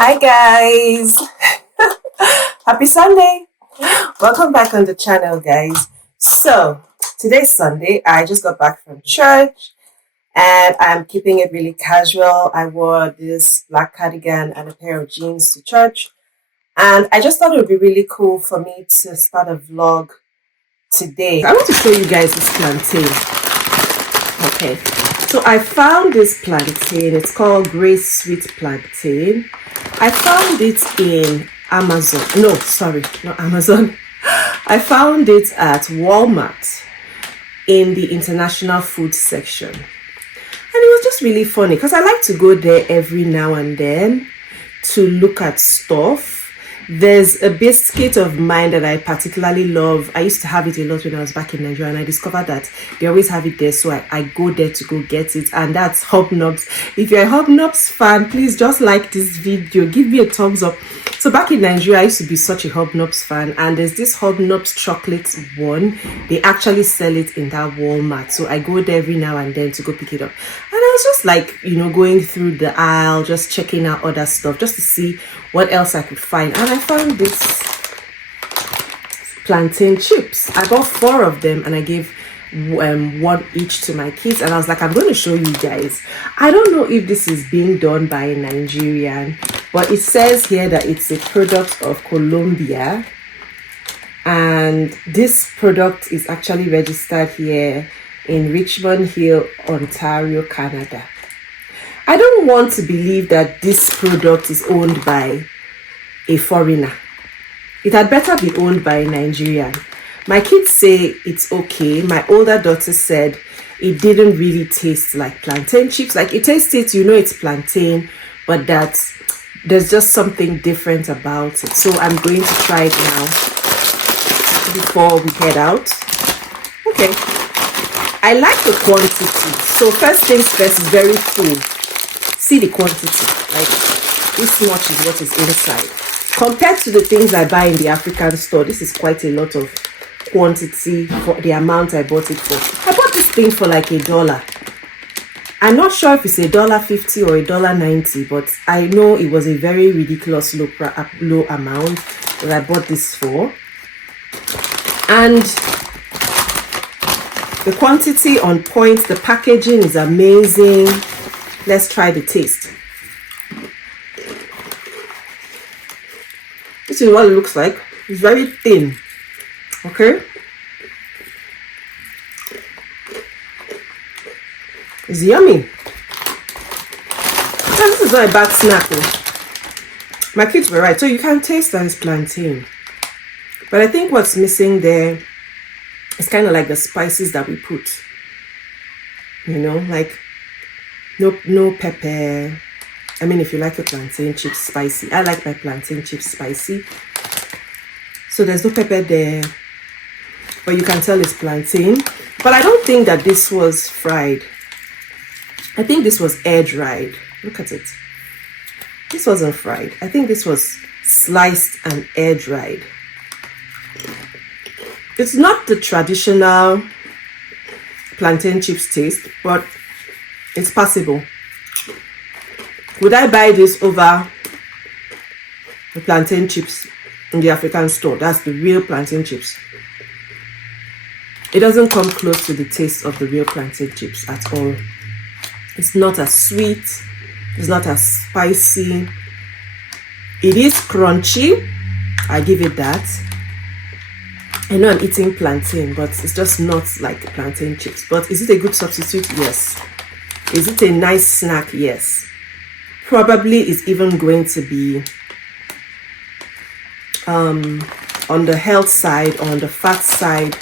Hi guys, happy Sunday. Welcome back on the channel, guys. So today's Sunday. I just got back from church and I'm keeping it really casual. I wore this black cardigan and a pair of jeans to church, and I just thought it would be really cool for me to start a vlog today. I want to show you guys this plantain. Okay, so I found this plantain. It's called Grace Sweet Plantain. I found it in Amazon. No, sorry, not Amazon. I found it at Walmart in the international food section. And it was just really funny because I like to go there every now and then to look at stuff. There's a biscuit of mine that I particularly love. I used to have it a lot when I was back in Nigeria, and I discovered that they always have it there, so I go there to go get it, and that's Hobnobs. If you're a Hobnobs fan, please just like this video, give me a thumbs up. So back in Nigeria, I used to be such a Hobnobs fan, and there's this Hobnobs chocolate one. They actually sell it in that Walmart, so I go there every now and then to go pick it up. And I was just like, going through the aisle, just checking out other stuff, just to see what else I could find. And I found this plantain chips. I bought 4 of them and I gave one each to my kids, and I was like, I'm going to show you guys. I don't know if this is being done by a Nigerian, but it says here that it's a product of Colombia, and this product is actually registered here in Richmond Hill, Ontario, Canada. I don't want to believe that this product is owned by a foreigner. It had better be owned by a Nigerian. My kids say it's okay. My older daughter said it didn't really taste like plantain chips. Like, it tastes it, it's plantain, but that there's just something different about it. So I'm going to try it now before we head out. Okay. I like the quantity. So first things first, is very full. See the quantity. Like, this much is what is inside. Compared to the things I buy in the African store, this is quite a lot of quantity for the amount I bought it for. I bought this thing for like $1. I'm not sure if it's $1.50 or $1.90, but I know it was a very ridiculous low amount that I bought this for. And the quantity on point, the packaging is amazing. Let's try the taste. This is what it looks like. It's very thin. Okay. It's yummy. This is not a bad snack though. My kids were right. So you can taste that it's plantain. But I think what's missing there is kind of like the spices that we put. Like no pepper. I mean, if you like your plantain chips spicy. I like my plantain chips spicy. So there's no pepper there, but you can tell it's plantain. But I don't think that this was fried. I think this was air dried. Look at it. This wasn't fried. I think this was sliced and air dried. It's not the traditional plantain chips taste, but it's passable. Would I buy this over the plantain chips in the African store? That's the real plantain chips. It doesn't come close to the taste of the real plantain chips at all. It's not as sweet. It's not as spicy. It is crunchy. I give it that. I know I'm eating plantain, but it's just not like plantain chips. But is it a good substitute? Yes. Is it a nice snack? Yes. Probably is even going to be on the health side, or on the fat side.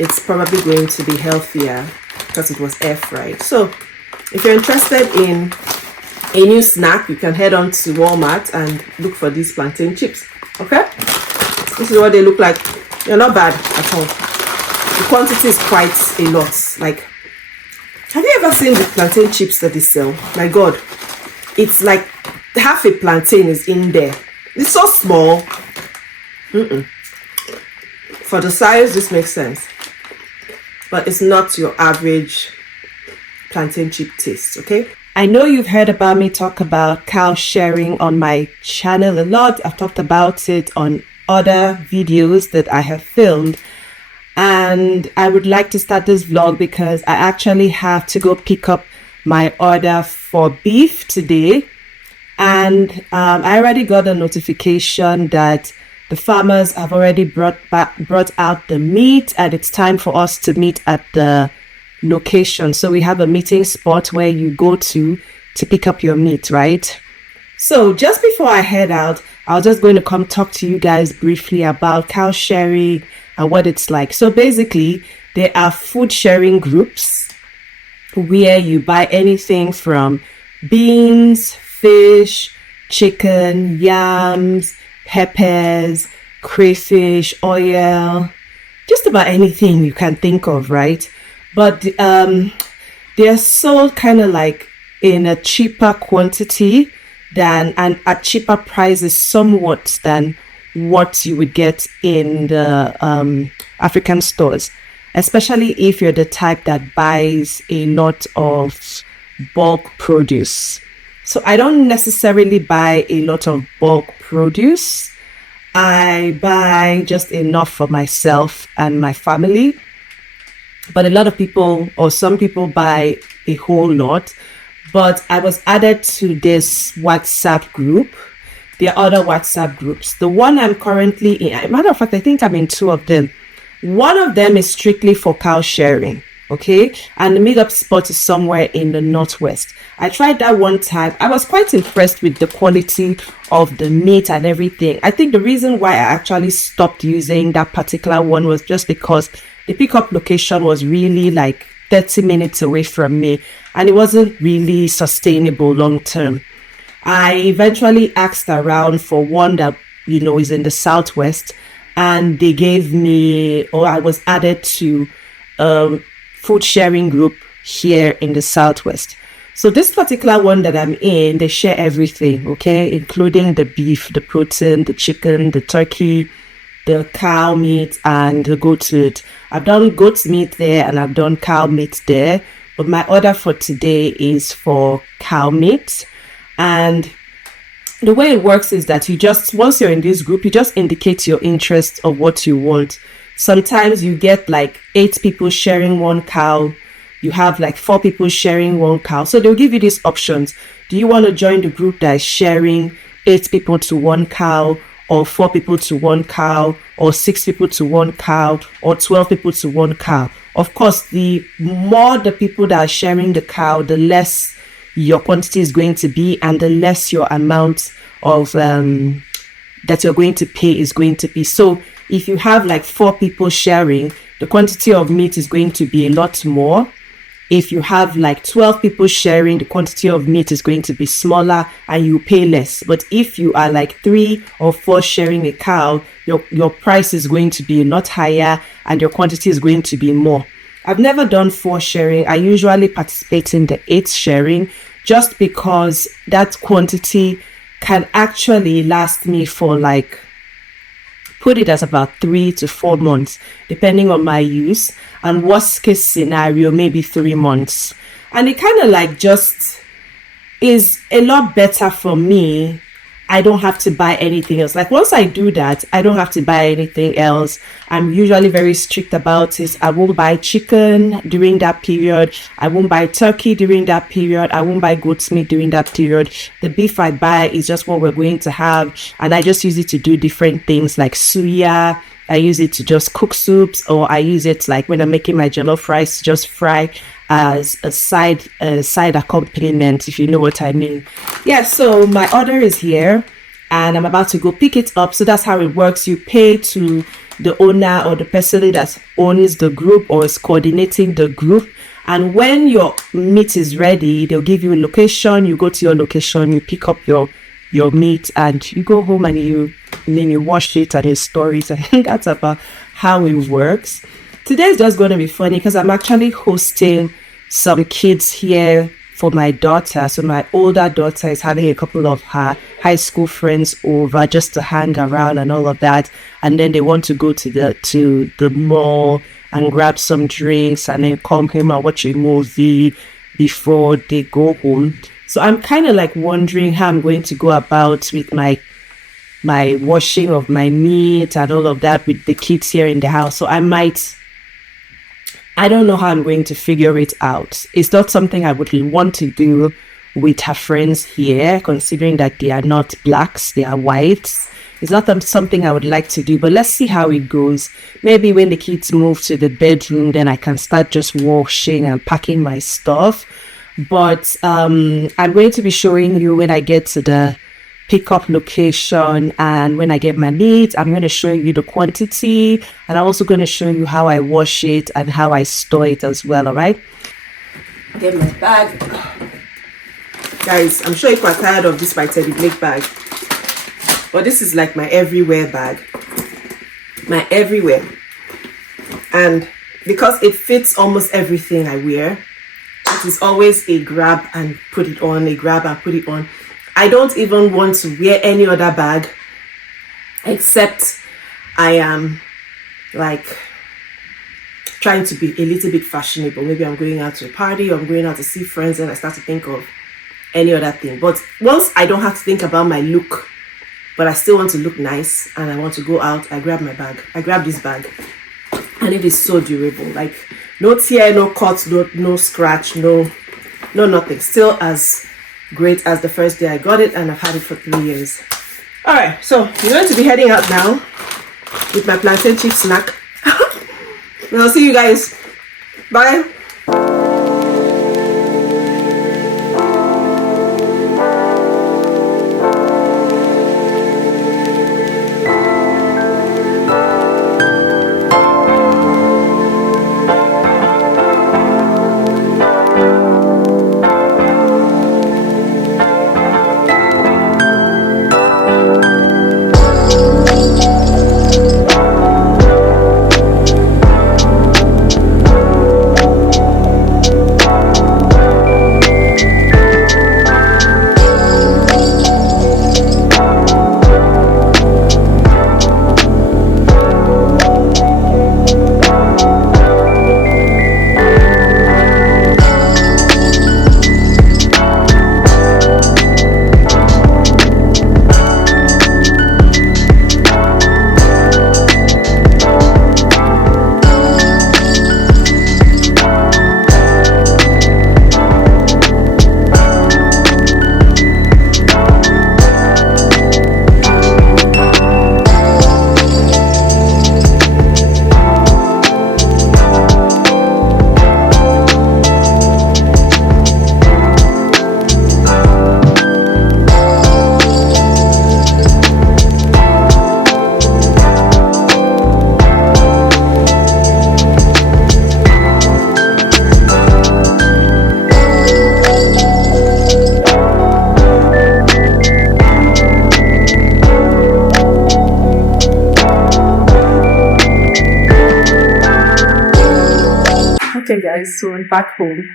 It's probably going to be healthier because it was air fried. So if you're interested in a new snack, you can head on to Walmart and look for these plantain chips. Okay, this is what they look like. They're not bad at all. The quantity is quite a lot. Like, have you ever seen the plantain chips that they sell? My God, it's like half a plantain is in there. It's so small. For the size, this makes sense, but it's not your average plantain chip taste. Okay, I know you've heard about me talk about cow sharing on my channel a lot. I've talked about it on other videos that I have filmed. And I would like to start this vlog because I actually have to go pick up my order for beef today. And I already got a notification that the farmers have already brought out the meat, and it's time for us to meet at the location. So we have a meeting spot where you go to pick up your meat, right? So just before I head out, I was just going to come talk to you guys briefly about cow sharing and what it's like. So basically, there are food sharing groups where you buy anything from beans, fish, chicken, yams, peppers, crayfish, oil, just about anything you can think of, right? But they're sold kind of like in a cheaper quantity than, and at cheaper prices somewhat than what you would get in the African stores, especially if you're the type that buys a lot of bulk produce. So I don't necessarily buy a lot of bulk produce. I buy just enough for myself and my family. But a lot of people, or some people, buy a whole lot. But I was added to this WhatsApp group. There are other WhatsApp groups. The one I'm currently in, as a matter of fact, I think I'm in two of them. One of them is strictly for cow sharing, okay? And the meetup spot is somewhere in the Northwest. I tried that one time. I was quite impressed with the quality of the meat and everything. I think the reason why I actually stopped using that particular one was just because the pickup location was really like 30 minutes away from me, and it wasn't really sustainable long term. I eventually asked around for one that, is in the Southwest, and they gave me, or I was added to a food sharing group here in the Southwest. So this particular one that I'm in, they share everything, okay, including the beef, the protein, the chicken, the turkey, the cow meat, and the goat meat. I've done goat meat there and I've done cow meat there, but my order for today is for cow meat. And the way it works is that once you're in this group, you just indicate your interest of what you want. Sometimes you get like 8 people sharing one cow. You have like 4 people sharing one cow. So they'll give you these options. Do you want to join the group that is sharing 8 people to one cow, or 4 people to one cow, or 6 people to one cow, or 12 people to one cow? Of course, the more the people that are sharing the cow, the less your quantity is going to be, and the less your amount of that you're going to pay is going to be. So if you have like 4 people sharing, the quantity of meat is going to be a lot more. If you have like 12 people sharing, the quantity of meat is going to be smaller and you pay less. But if you are like 3 or 4 sharing a cow, your price is going to be a lot higher and your quantity is going to be more. I've never done 4 sharing. I usually participate in the 8 sharing just because that quantity can actually last me for like, put it as about 3 to 4 months, depending on my use, and worst case scenario, maybe 3 months. And it kind of like just is a lot better for me. I don't have to buy anything else. Like once I do that, I don't have to buy anything else. I'm usually very strict about it. I won't buy chicken during that period. I won't buy turkey during that period. I won't buy goat's meat during that period. The beef I buy is just what we're going to have. And I just use it to do different things like suya. I use it to just cook soups, or I use it like when I'm making my jollof rice to just fry as a side accompaniment, if you know what I mean. Yeah, so my order is here and I'm about to go pick it up. So that's how it works. You pay to the owner or the person that owns the group or is coordinating the group, and when your meat is ready, they'll give you a location. You go to your location, you pick up your meat, and you go home and then you wash it and you store it. I think that's about how it works. Today is just going to be funny because I'm actually hosting some kids here for my daughter. So my older daughter is having a couple of her high school friends over just to hang around and all of that. And then they want to go to the mall and grab some drinks and then come home and watch a movie before they go home. So I'm kind of like wondering how I'm going to go about with my washing of my meat and all of that with the kids here in the house. So I don't know how I'm going to figure it out. It's not something I would want to do with her friends here, considering that they are not blacks, they are whites. It's not something I would like to do, but let's see how it goes. Maybe when the kids move to the bedroom, then I can start just washing and packing my stuff. But I'm going to be showing you when I get to the pickup location, and when I get my meat, I'm going to show you the quantity, and I'm also going to show you how I wash it and how I store it as well. All right, get my bag, guys. I'm sure you're quite tired of this my Teddy Blake bag, but this is like my everywhere bag, my everywhere. And because it fits almost everything I wear, it is always a grab and put it on, a grab and put it on. I don't even want to wear any other bag except I am like trying to be a little bit fashionable. Maybe I'm going out to a party or I'm going out to see friends and I start to think of any other thing. But once I don't have to think about my look, but I still want to look nice and I want to go out, I grab my bag. I grab this bag and it is so durable. Like no tear, no cut, no scratch, no nothing. Still as great as the first day I got it, and I've had it for 3 years. All right, so we're going to be heading out now with my plantain chip snack. And I'll see you guys. Bye. Okay guys, so I'm back home.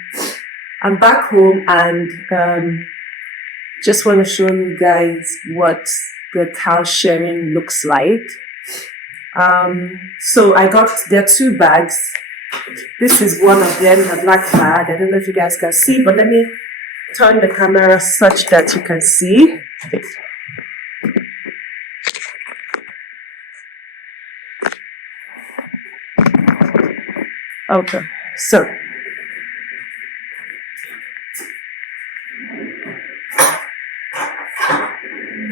And just want to show you guys what the cow sharing looks like. So there are two bags. This is one of them, the black bag. I don't know if you guys can see, but let me turn the camera such that you can see. Okay, so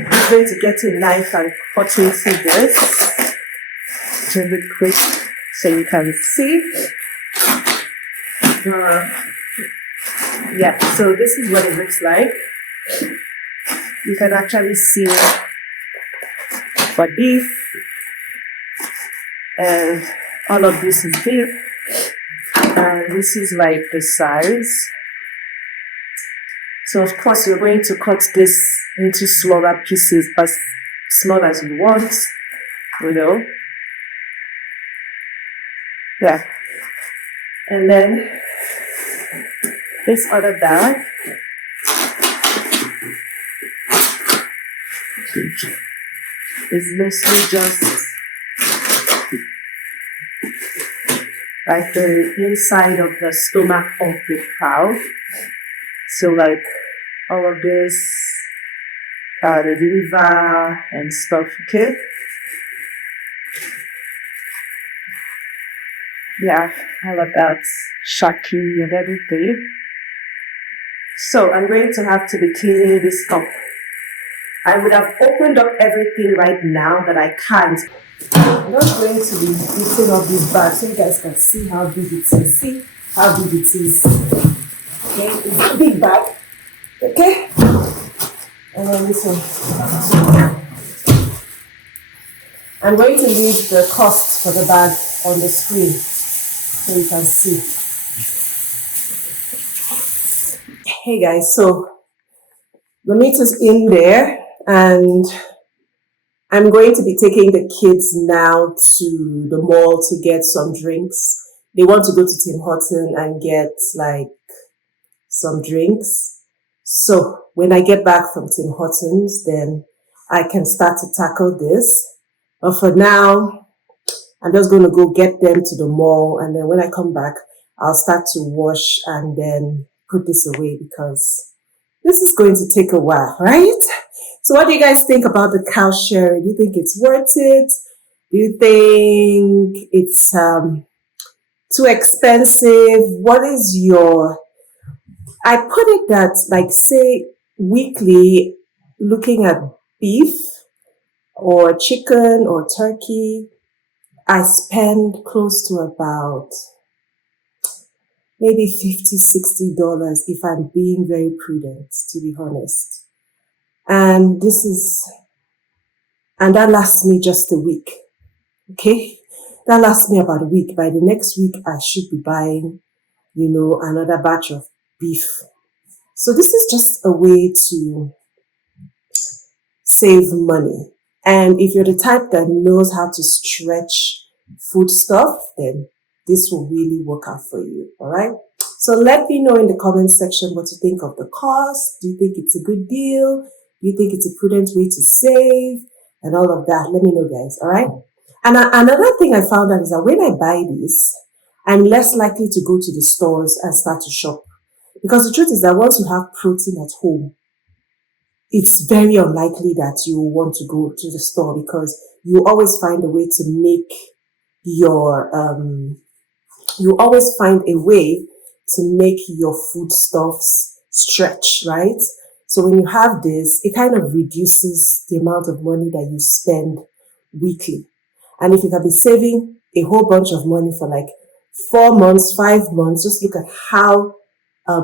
I'm going to get a knife and cut into this really quick so you can see. Yeah, so this is what it looks like. You can actually see for beef, and all of this is beef, and this is like the size. So of course you're going to cut this into smaller pieces, as small as you want, you know. Yeah. And then this other bag is mostly just like the inside of the stomach of the cow. So like all of this, the river and stuff, okay? Yeah, all of that, Shaki and everything. So I'm going to have to be cleaning this up. I would have opened up everything right now, but I can't. I'm not going to be lifting up this bag so you guys can see how big it is. See how big it is. Okay, it's a big bag. Okay? And then this one. I'm going to leave the cost for the bag on the screen so you can see. Hey guys, so the meat is in there and I'm going to be taking the kids now to the mall to get some drinks. They want to go to Tim Horton and get like some drinks. So when I get back from Tim Hortons, then I can start to tackle this. But for now, I'm just going to go get them to the mall. And then when I come back, I'll start to wash and then put this away because this is going to take a while, right? So what do you guys think about the cow sherry? Do you think it's worth it? Do you think it's too expensive? What is your... I put it that, like, say, weekly, looking at beef or chicken or turkey, I spend close to about maybe $50, $60 if I'm being very prudent, to be honest. And that lasts me just a week. Okay? That lasts me about a week. By the next week, I should be buying, another batch of beef. So this is just a way to save money. And if you're the type that knows how to stretch food stuff, then this will really work out for you. All right. So let me know in the comment section what you think of the cost. Do you think it's a good deal? Do you think it's a prudent way to save? And all of that. Let me know, guys. All right. And another thing I found out is that when I buy this, I'm less likely to go to the stores and start to shop. Because the truth is that once you have protein at home, it's very unlikely that you will want to go to the store because you always find a way to make your foodstuffs stretch, right? So when you have this, it kind of reduces the amount of money that you spend weekly. And if you can be saving a whole bunch of money for like 4 months, 5 months, just look at how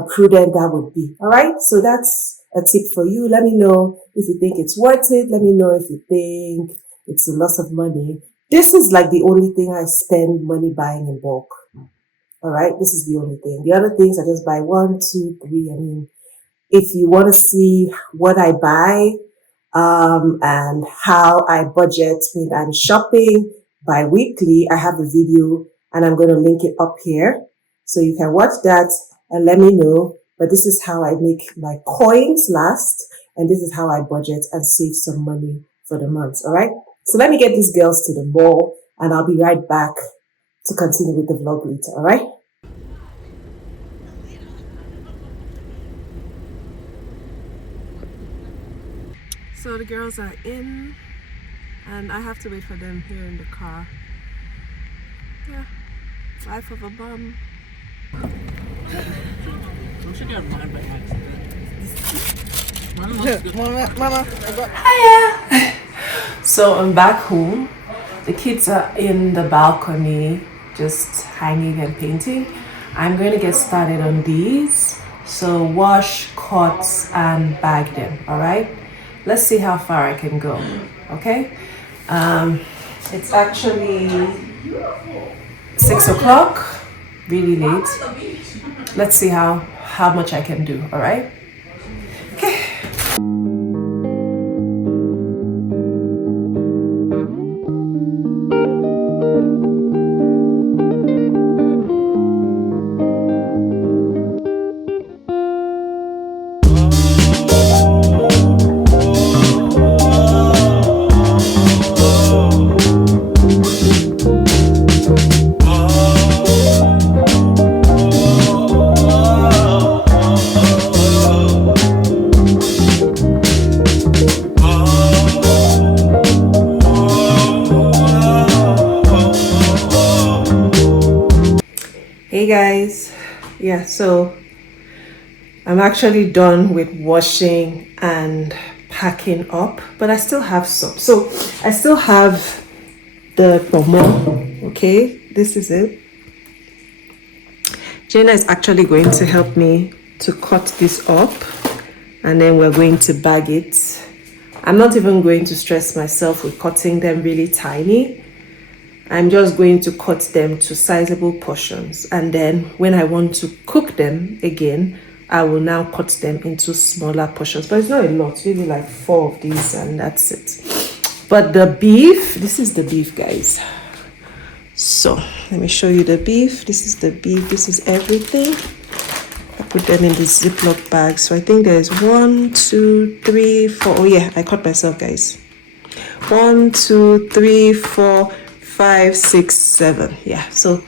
prudent that would be. All right. So that's a tip for you. Let me know if you think it's worth it. Let me know if you think it's a loss of money. This is like the only thing I spend money buying in bulk. All right. This is the only thing. The other things I just buy 1, 2, 3. I mean, if you want to see what I buy, and how I budget when I'm shopping bi-weekly, I have a video and I'm going to link it up here. So you can watch that and let me know. But this is how I make my coins last. And this is how I budget and save some money for the month. All right. So let me get these girls to the mall and I'll be right back to continue with the vlog later. All right. So the girls are in and I have to wait for them here in the car. Yeah. Life of a bum. Mama, hiya. So I'm back home. The kids are in the balcony just hanging and painting. I'm going to get started on these. So wash, cut and bag them. All right. Let's see how far I can go. Okay. It's actually 6 o'clock. Really late. Let's see how much I can do. All right. Okay. yeah, so I'm actually done with washing and packing up, but I still have some. So I still have the pomo. Okay, this is it. Jenna is actually going to help me to cut this up, and then we're going to bag it. I'm not even going to stress myself with cutting them really tiny. I'm just going to cut them to sizable portions, and then when I want to cook them again, I will now cut them into smaller portions. But it's not a lot, really like 4 of these, and that's it. But the beef, this is the beef, guys. So let me show you the beef. This is the beef. This is everything. I put them in this Ziploc bag. So I think there's 1, 2, 3, 4. Oh yeah, I cut myself, guys. 1, 2, 3, 4, 5, 6, 7. Yeah, so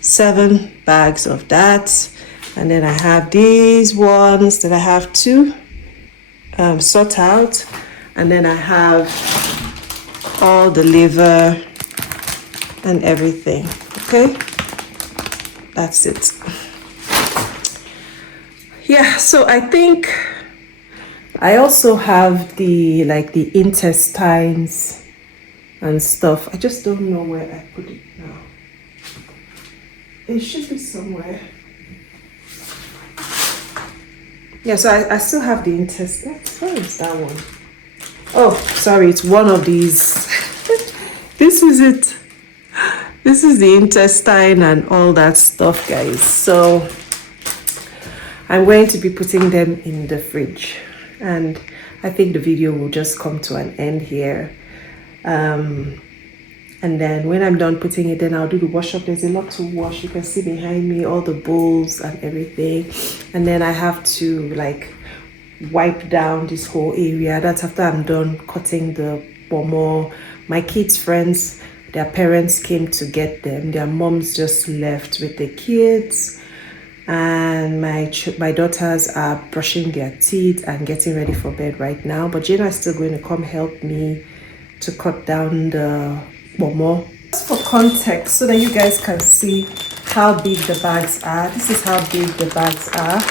7 bags of that. And then I have these ones that I have to sort out. And then I have all the liver and everything. Okay, that's it. Yeah, so I think I also have the intestines and stuff. I just don't know where I put it now. It should be somewhere. Yeah, so I still have the intestines. Where is that one? Oh, sorry, it's one of these. This is it. This is the intestine and all that stuff, guys. So I'm going to be putting them in the fridge, and I think the video will just come to an end here. And then when I'm done putting it, then I'll do the wash up. There's a lot to wash. You can see behind me all the bowls and everything. And then I have to like wipe down this whole area. That's after I'm done cutting the pomo. My kids' friends, their parents came to get them. Their moms just left with the kids. And my daughters are brushing their teeth and getting ready for bed right now. But Jenna is still going to come help me to cut down the pomo. Just for context, so that you guys can see how big the bags are. This is how big the bags are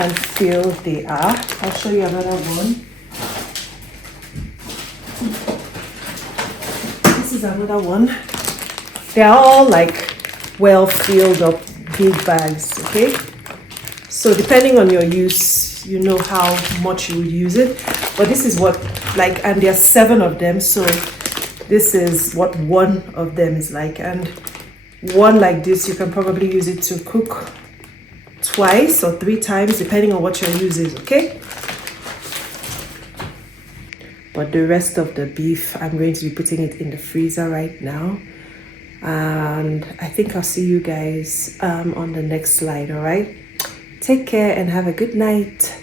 and filled they are. I'll show you another one. This is another one. They're all like well filled up big bags, okay? So depending on your use, you know how much you will use it. But this is what, like, and there are 7 of them, so this is what one of them is like. And one like this, you can probably use it to cook twice or 3 times, depending on what your use is, okay? But the rest of the beef, I'm going to be putting it in the freezer right now. And I think I'll see you guys on the next slide, all right? Take care and have a good night.